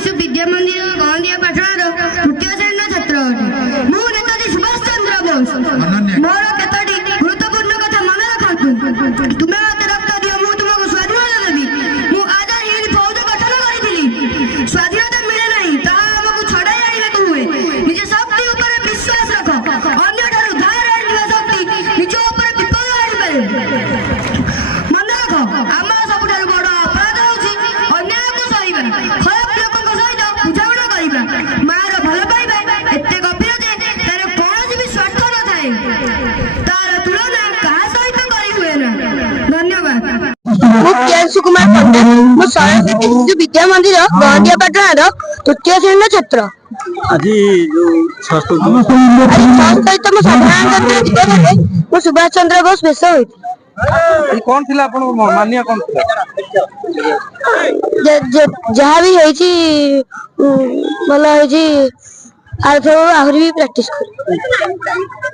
शिशु विद्या मंदिर गौंदिया पाटणार तृतीय श्रेणी छात्र अटे मु नेताजी सुभाष चंद्र बोस मोर केतोटी गुरुत्वपूर्ण कथा मन रखंतु तुमे मते रक्त दियो मु तुमको स्वाधीनता देबी मु आजाद हिंद फौज गठन करिथिली स्वाधीनता मिले नहीं ता हमकु छडाई आइबे को हुए निज शक्ति ऊपर विश्वास रख अन्य ठारू धार आइबा शक्ति निज ऊपर विपद आइ पारे मन रख आम सबुठारू बड़ अपराध होछि अन्याय को सहिबा खराब लोकक सहित बुझावणा करिबा मार भल पाइबा एते गभीर जे तार कोनोसी भी स्वार्थ न थाए तार तुलना कहा सहित करि हुए ना धन्यवाद मु प्रियांशु कुमार पंडा मु सरस्वती शिशु विद्या मंदिर गौंदिया पाटणार तृतीय श्रेणी छात्र आज जो सहित मु साधारणतंत्र दिवस मु सुभाष चंद्र बोस बेस होई कौन थिला आपण मान्य कौन जहाँ भी होइछि भल होइछि आर थोड़ा आहुरी भी प्रैक्टिस कर